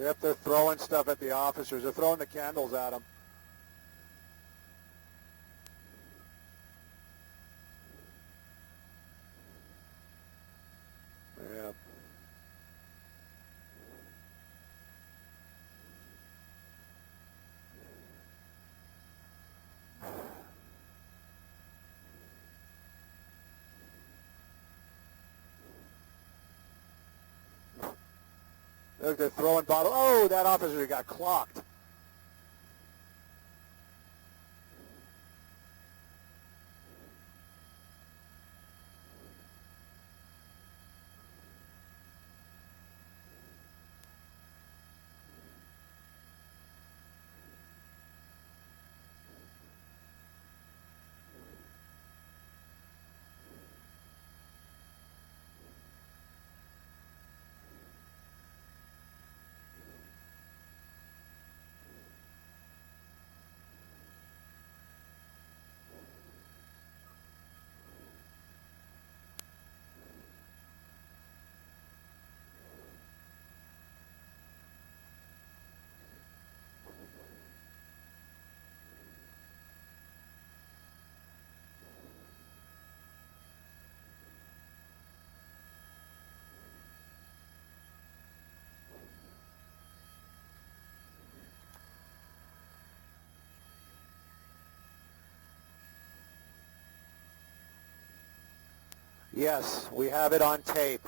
Yep, they're throwing stuff at the officers. They're throwing the candles at them. Yep. They're throwing bottles. Oh, that officer got clocked. Yes, we have it on tape.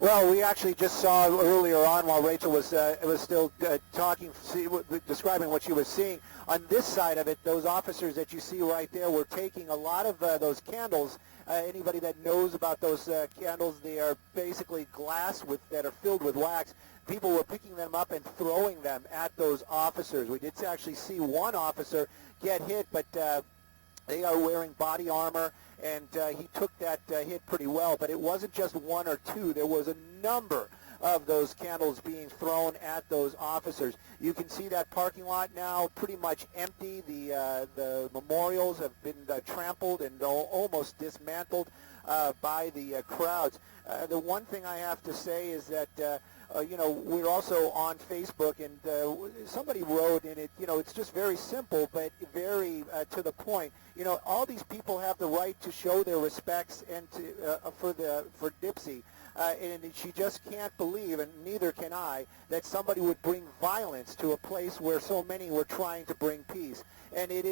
Well, we actually just saw earlier on while Rachel was still talking, describing what she was seeing. On this side of it, those officers that you see right there were taking a lot of those candles. Anybody that knows about those candles, they are basically glass that are filled with wax. People were picking them up and throwing them at those officers. We did actually see one officer get hit, but they are wearing body armor, and he took that hit pretty well. But it wasn't just one or two. There was a number of those candles being thrown at those officers. You can see that parking lot now pretty much empty. The memorials have been trampled and almost dismantled by the crowds. The one thing I have to say is that we're also on Facebook, and somebody wrote in it, it's just very simple, but very to the point. All these people have the right to show their respects and for Nipsey. And she just can't believe, and neither can I, that somebody would bring violence to a place where so many were trying to bring peace. And it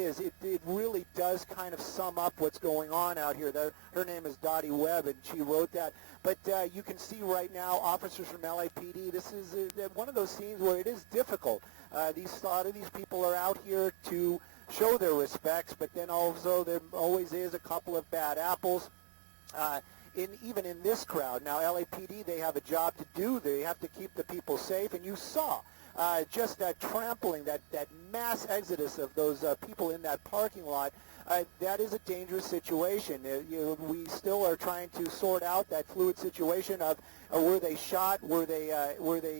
really does kind of sum up what's going on out here. Her name is Dottie Webb, and she wrote that. But you can see right now officers from LAPD. This is one of those scenes where it is difficult. A lot of these people are out here to show their respects, but then also there always is a couple of bad apples. Even in this crowd. Now, LAPD, they have a job to do. They have to keep the people safe, and you saw just that trampling, that mass exodus of those people in that parking lot. That is a dangerous situation. We still are trying to sort out that fluid situation of were they shot, were they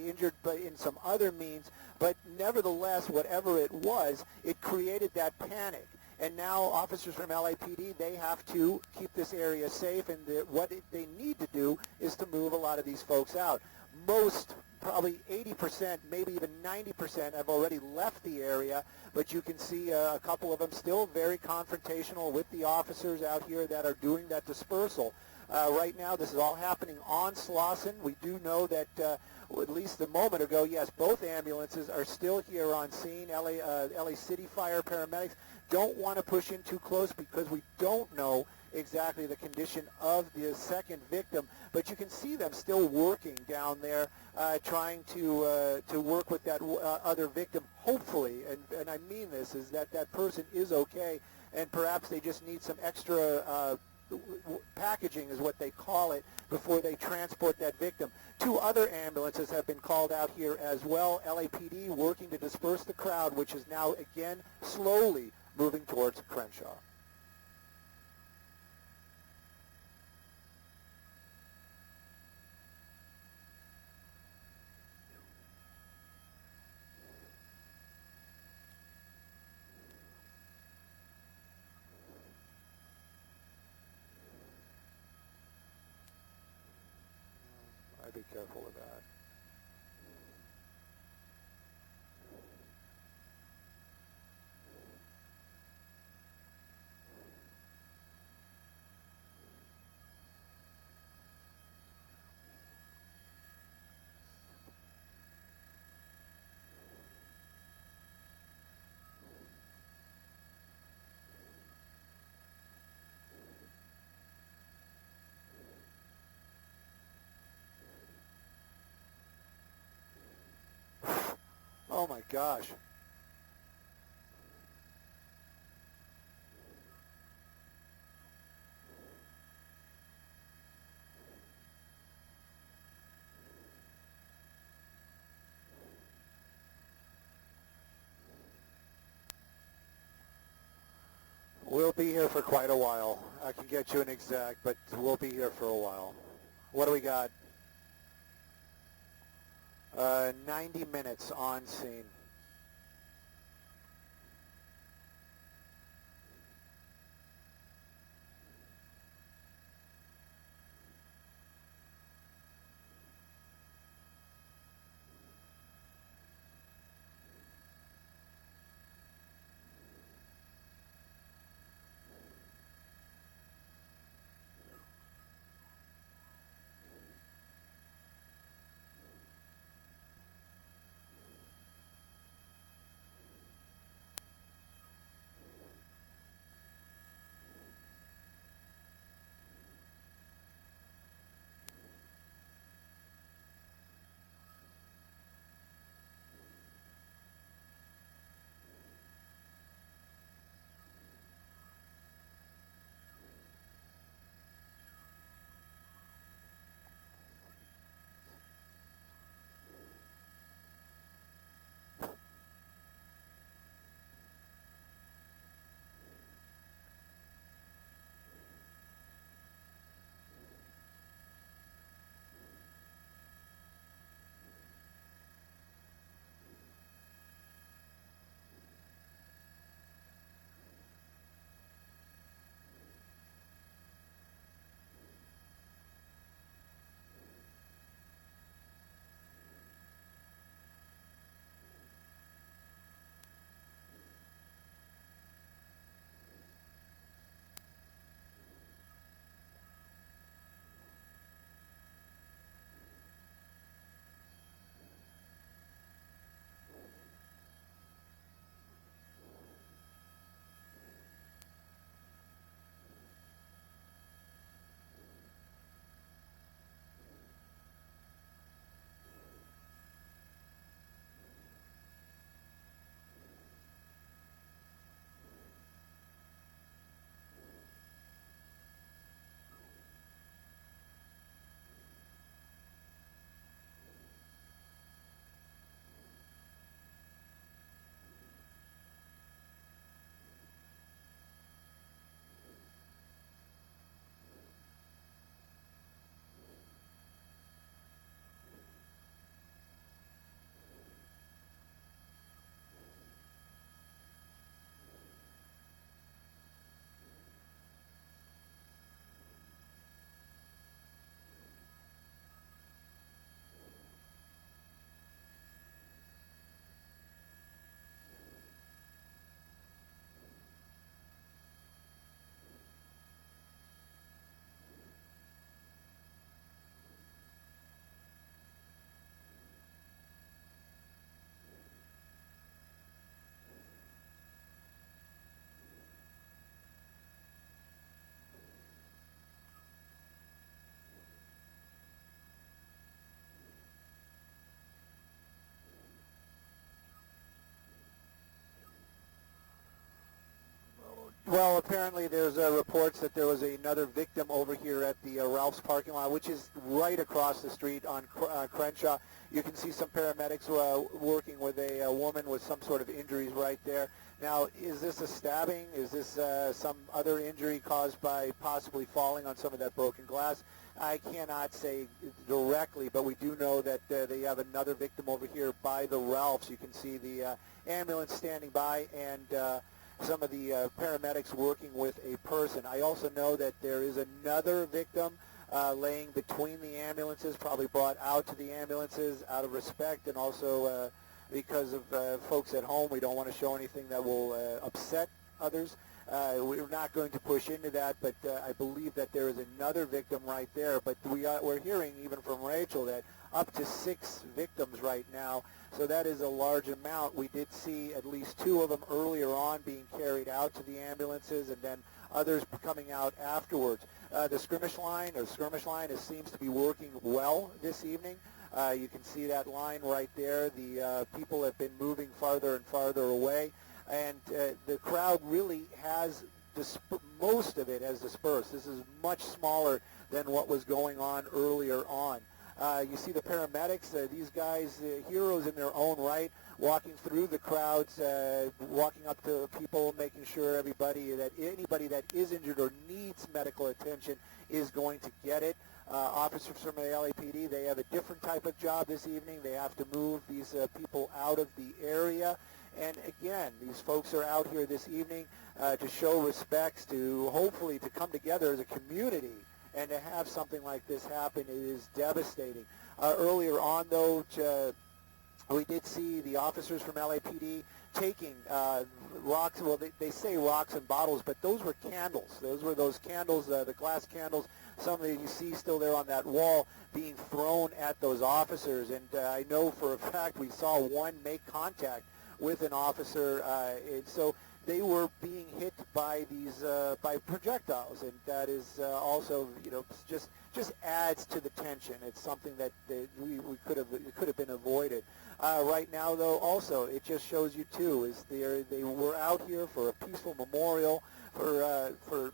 injured in some other means, but nevertheless, whatever it was, it created that panic. And now officers from LAPD, they have to keep this area safe, and what they need to do is to move a lot of these folks out. Most, probably 80%, maybe even 90% have already left the area, but you can see a couple of them still very confrontational with the officers out here that are doing that dispersal. Right now, this is all happening on Slauson. We do know that at least a moment ago, yes, both ambulances are still here on scene. LA City Fire paramedics don't want to push in too close because we don't know exactly the condition of the second victim, but you can see them still working down there, trying to work with that other victim. Hopefully, and I mean this, is that person is okay, and perhaps they just need some extra packaging is what they call it before they transport that victim. 2 other ambulances have been called out here as well. LAPD working to disperse the crowd, which is now again slowly moving towards Crenshaw. be careful with that. Oh my gosh. We'll be here for quite a while. I can get you an exact, but we'll be here for a while. What do we got? 90 minutes on scene. Well, apparently there's reports that there was another victim over here at the Ralph's parking lot, which is right across the street on Crenshaw. You can see some paramedics working with a woman with some sort of injuries right there. Now, is this a stabbing? Is this some other injury caused by possibly falling on some of that broken glass? I cannot say directly, but we do know that they have another victim over here by the Ralphs. You can see the ambulance standing by and some of the paramedics working with a person. I also know that there is another victim laying between the ambulances, probably brought out to the ambulances out of respect, and also because of folks at home. We don't want to show anything that will upset others. We're not going to push into that, but I believe that there is another victim right there. But we're hearing even from Rachel that up to 6 victims right now, so that is a large amount. We did see at least 2 of them earlier on being carried out to the ambulances, and then others coming out afterwards. The skirmish line seems to be working well this evening. You can see that line right there. The people have been moving farther and farther away, and the crowd really has, most of it has dispersed. This is much smaller than what was going on earlier on. You see the paramedics, these guys, heroes in their own right, walking through the crowds, walking up to people, making sure anybody that is injured or needs medical attention is going to get it. Officers from the LAPD, they have a different type of job this evening. They have to move these people out of the area. And again, these folks are out here this evening to show respects, to hopefully to come together as a community. And to have something like this happen, it is devastating. Earlier on, though, we did see the officers from LAPD taking rocks. Well, they say rocks and bottles, but those were candles. Those were those candles, the glass candles, some that you see still there on that wall, being thrown at those officers. And I know for a fact we saw one make contact with an officer. So they were being hit by these by projectiles, and that is also, just adds to the tension. It's something that we could have been avoided. Right now, though, also it just shows you too is they were out here for a peaceful memorial for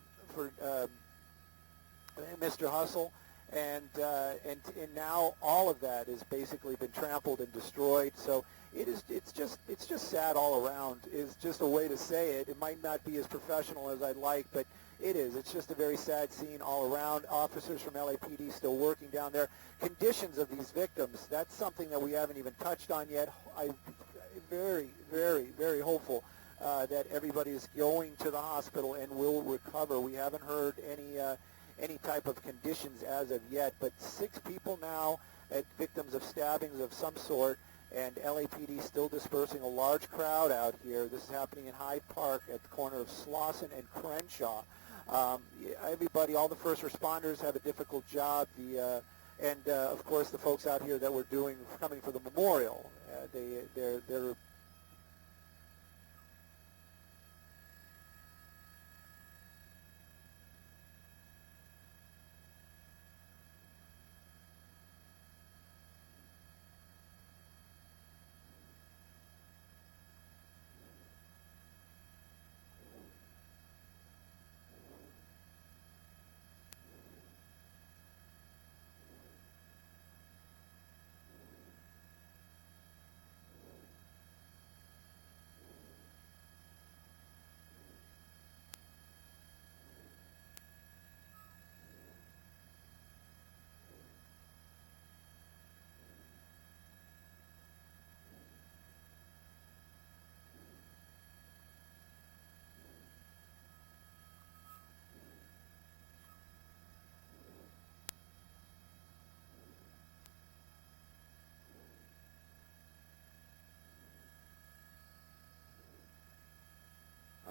Mr. Hussle, and now all of that has basically been trampled and destroyed. So it's just sad all around is just a way to say it. It might not be as professional as I'd like, but it is. It's just a very sad scene all around. Officers from LAPD still working down there. Conditions of these victims, that's something that we haven't even touched on yet. I'm very, very, very hopeful that everybody is going to the hospital and will recover. We haven't heard any type of conditions as of yet, but 6 people now victims of stabbings of some sort, and LAPD still dispersing a large crowd out here. This is happening in Hyde Park at the corner of Slauson and Crenshaw. Everybody, all the first responders have a difficult job. Of course, the folks out here that were coming for the memorial, they're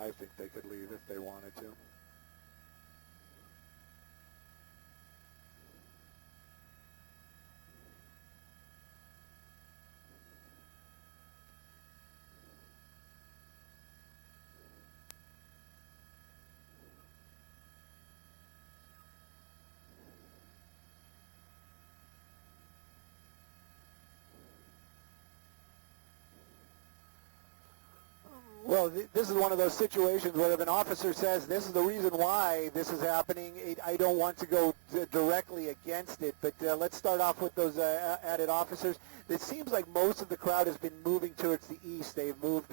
I think they could leave if they wanted to. Well, this is one of those situations where if an officer says this is the reason why this is happening, I don't want to go directly against it, but let's start off with those added officers. It seems like most of the crowd has been moving towards the east. They've moved,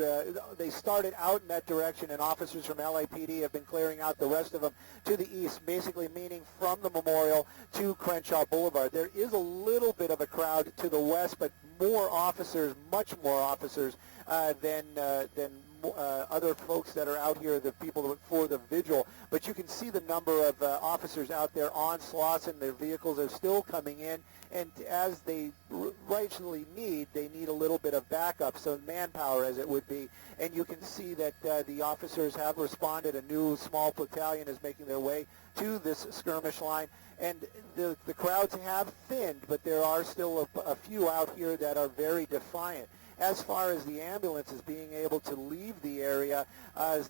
they started out in that direction, and officers from LAPD have been clearing out the rest of them to the east, basically meaning from the memorial to Crenshaw Boulevard. There is a little bit of a crowd to the west, but more officers, much more officers than other folks that are out here, the people for the vigil. But you can see the number of officers out there on Slauson. Their vehicles are still coming in, and as they rightfully need, they need a little bit of backup, so manpower as it would be. And you can see that the officers have responded. A new small battalion is making their way to this skirmish line. And the crowds have thinned, but there are still a few out here that are very defiant. As far as the ambulances being able to leave the area,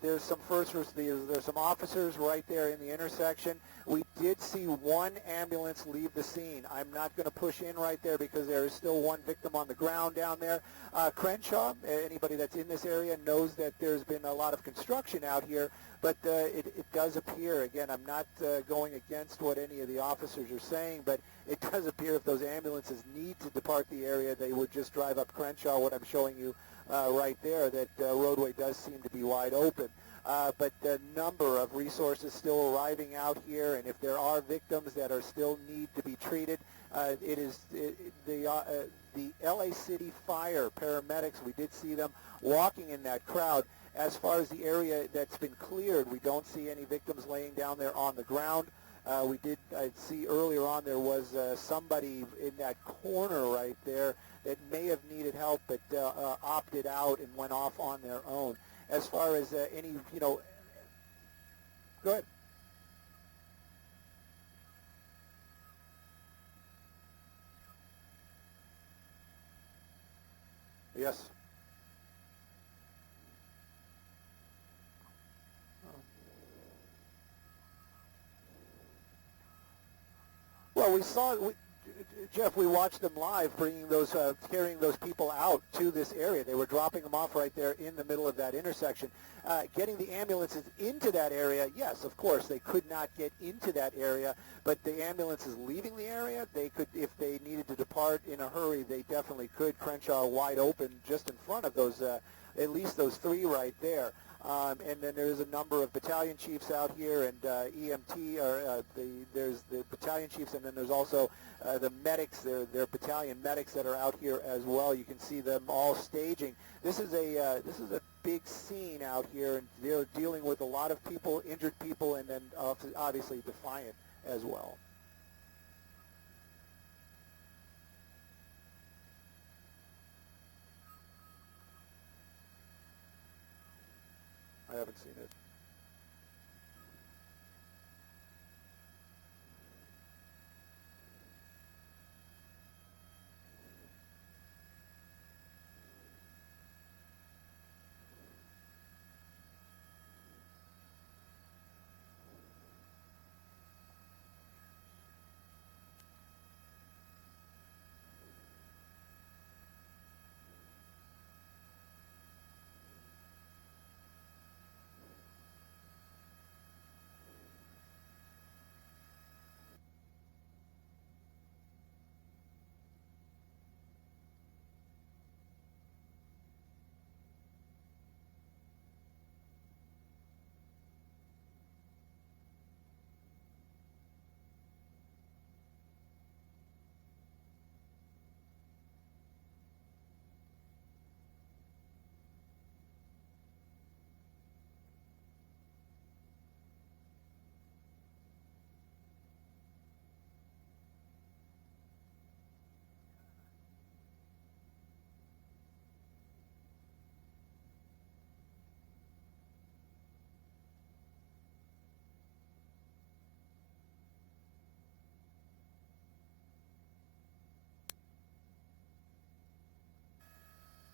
there's some there's some officers right there in the intersection. We did see one ambulance leave the scene. I'm not going to push in right there because there is still one victim on the ground down there. Crenshaw, anybody that's in this area knows that there's been a lot of construction out here, but it does appear, again, I'm not going against what any of the officers are saying, but it does appear if those ambulances need to depart the area, they would just drive up Crenshaw, what I'm showing you right there, that roadway does seem to be wide open. But the number of resources still arriving out here, and if there are victims that are still need to be treated, the LA City Fire paramedics, we did see them walking in that crowd. As far as the area that's been cleared, we don't see any victims laying down there on the ground. We did see earlier on there was somebody in that corner right there that may have needed help but opted out and went off on their own. As far as any, go ahead. Yes. Well, Jeff, we watched them live bringing those, carrying those people out to this area. They were dropping them off right there in the middle of that intersection. Getting the ambulances into that area, yes, of course, they could not get into that area, but the ambulances leaving the area, they could, if they needed to depart in a hurry, they definitely could. Crenshaw wide open just in front of those, at least those three right there. And then there's a number of battalion chiefs out here, and EMT, there's the battalion chiefs, and then there's also the medics, they're battalion medics that are out here as well. You can see them all staging. This is a big scene out here, and they're dealing with a lot of people, injured people, and then obviously defiant as well. I haven't seen it.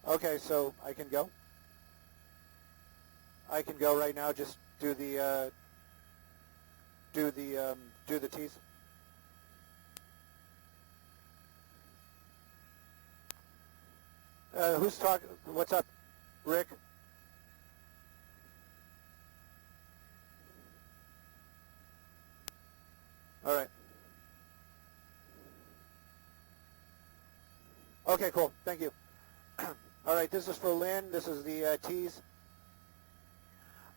Okay, so I can go? I can go right now. Just do the tease. Who's talking? What's up, Rick? All right. Okay, cool. Thank you. All right, this is for Lynn. This is the tease.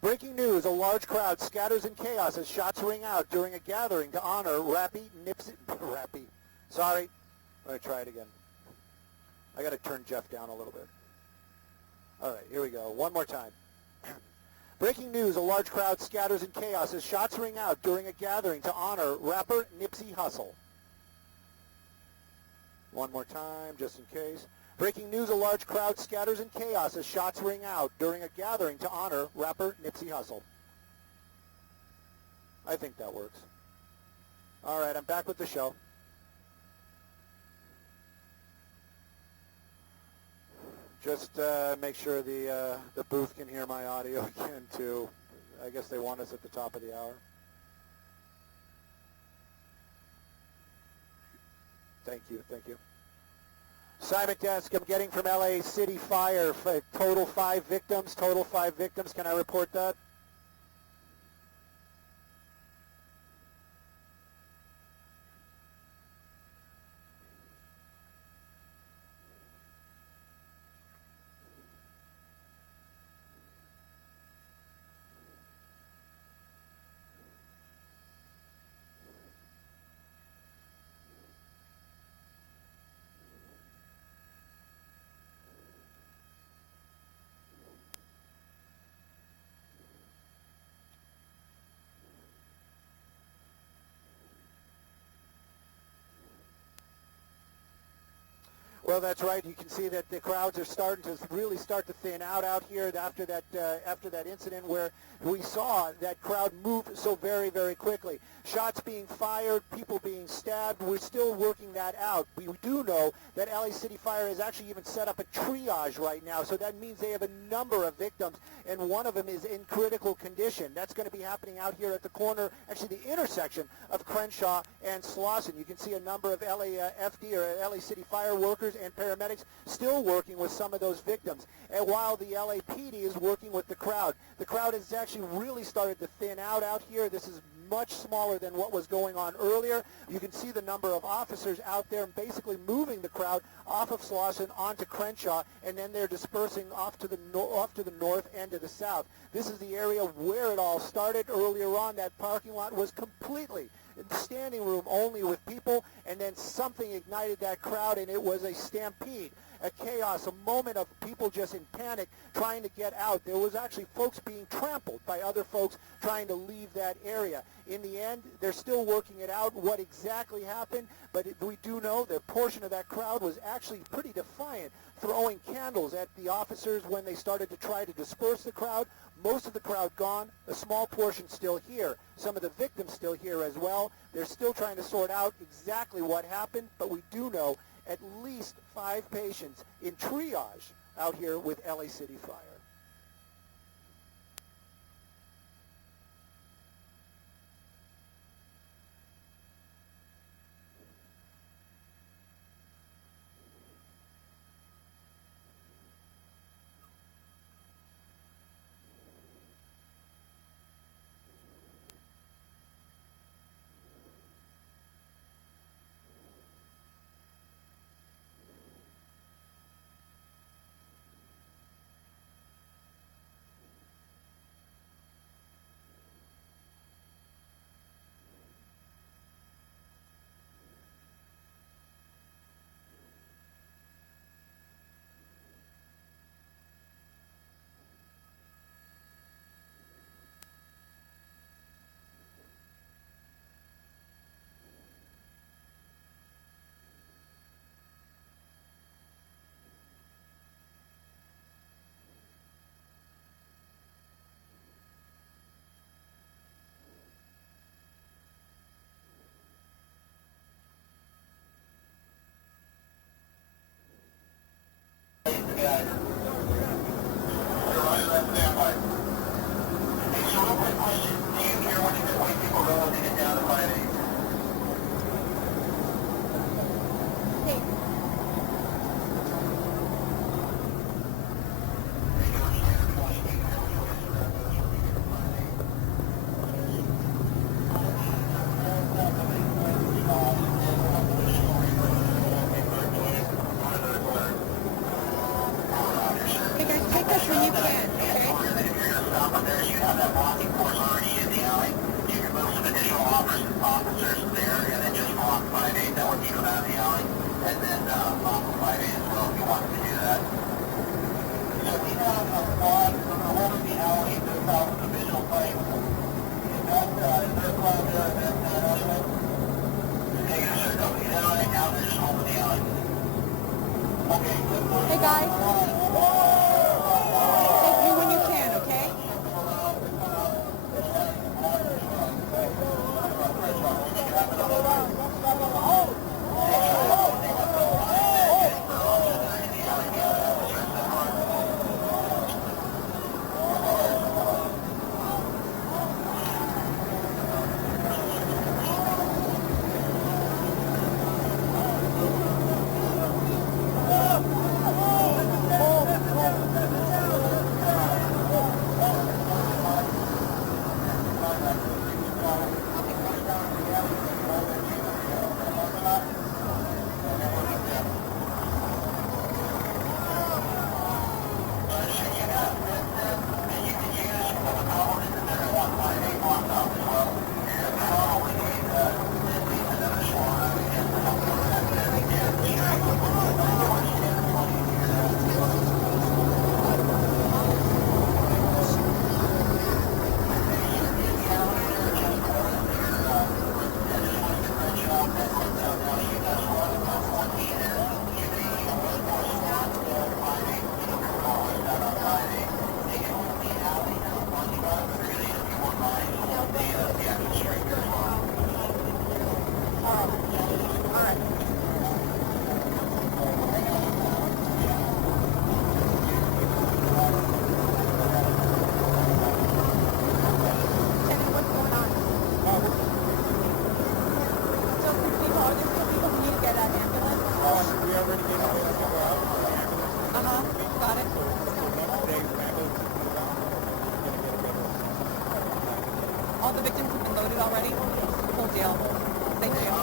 Breaking news, a large crowd scatters in chaos as shots ring out during a gathering to honor Nipsey. Sorry. I'm going to try it again. I got to turn Jeff down a little bit. All right, here we go. One more time. Breaking news, a large crowd scatters in chaos as shots ring out during a gathering to honor rapper Nipsey Hussle. One more time, just in case. Breaking news, a large crowd scatters in chaos as shots ring out during a gathering to honor rapper Nipsey Hussle. I think that works. All right, I'm back with the show. Just make sure the booth can hear my audio again, too. I guess they want us at the top of the hour. Thank you, thank you. Simon Desk, I'm getting from LA City Fire, total 5 victims, Can I report that? Well, that's right. You can see that the crowds are starting to really start to thin out here after that incident where we saw that crowd move so very, very quickly. Shots being fired, people being stabbed. We're still working that out. We do know that LA City Fire has actually even set up a triage right now, so that means they have a number of victims, and one of them is in critical condition. That's going to be happening out here at the corner, actually the intersection of Crenshaw and Slauson. You can see a number of LAFD or LA City Fire workers and paramedics still working with some of those victims. And while the LAPD is working with the crowd has actually really started to thin out here. This is much smaller than what was going on earlier. You can see the number of officers out there basically moving the crowd off of Slauson onto Crenshaw, and then they're dispersing off to the north and to the south. This is the area where it all started earlier on. That parking lot was completely standing room only with people, and then something ignited that crowd, and it was a stampede, a chaos, a moment of people just in panic trying to get out. There was actually folks being trampled by other folks trying to leave that area. In the end, they're still working it out, what exactly happened, but we do know that a portion of that crowd was actually pretty defiant, throwing candles at the officers when they started to try to disperse the crowd. Most of the crowd gone, a small portion still here. Some of the victims still here as well. They're still trying to sort out exactly what happened, but we do know at least 5 patients in triage out here with LA City Fire. Along the whole of the alley to the south guys? Take me when you can, okay? All the victims have been loaded already? Full deal. Thank you.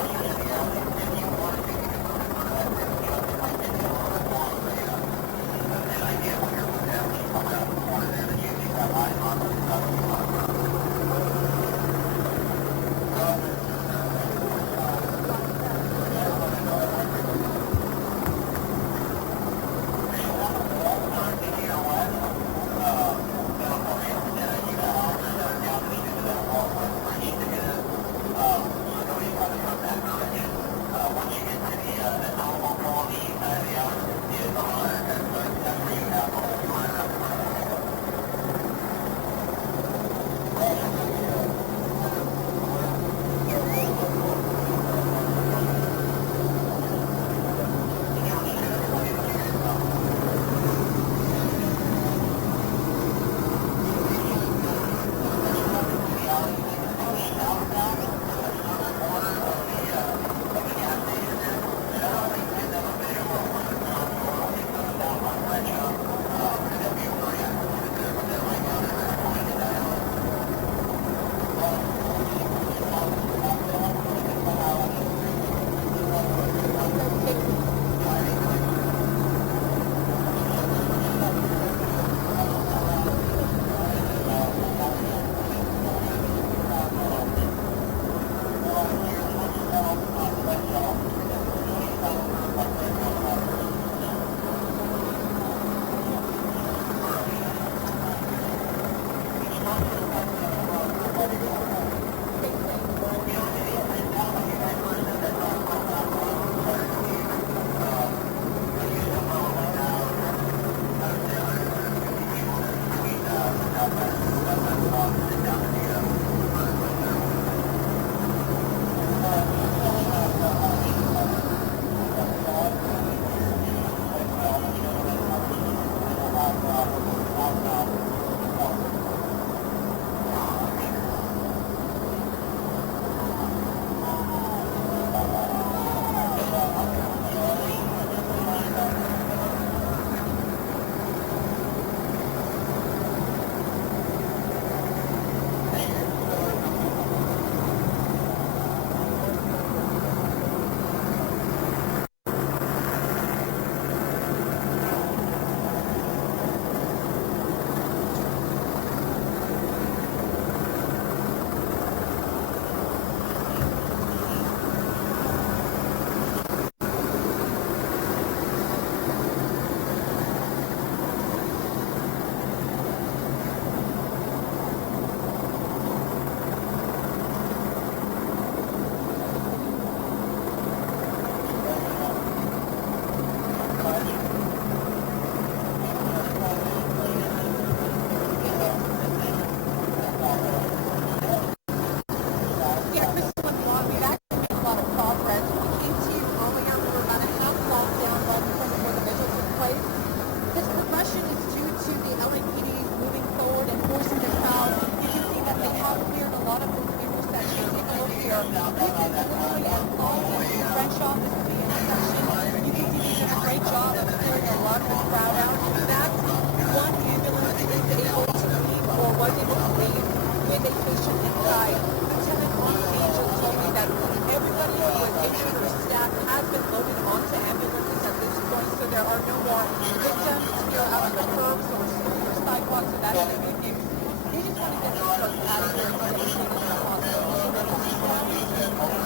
actually refused. He just wanted to get this person out of here and get this thing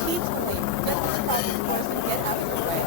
He told me, get this private force and get out of the way.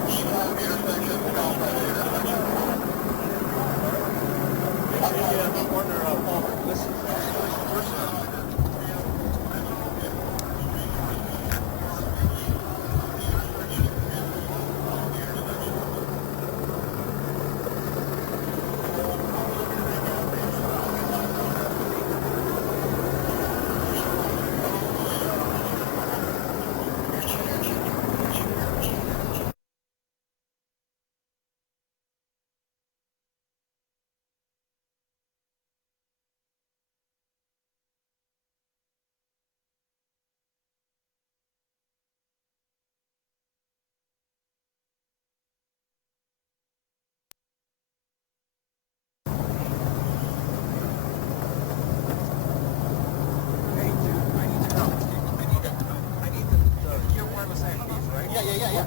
Yeah.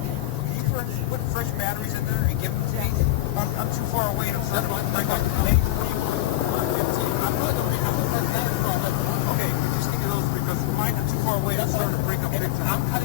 Can you put fresh batteries in there and give them to me? I'm too far away and I'm starting to break up the lane for you. Okay, just think of those because mine are too far away. I'm starting to break up big time.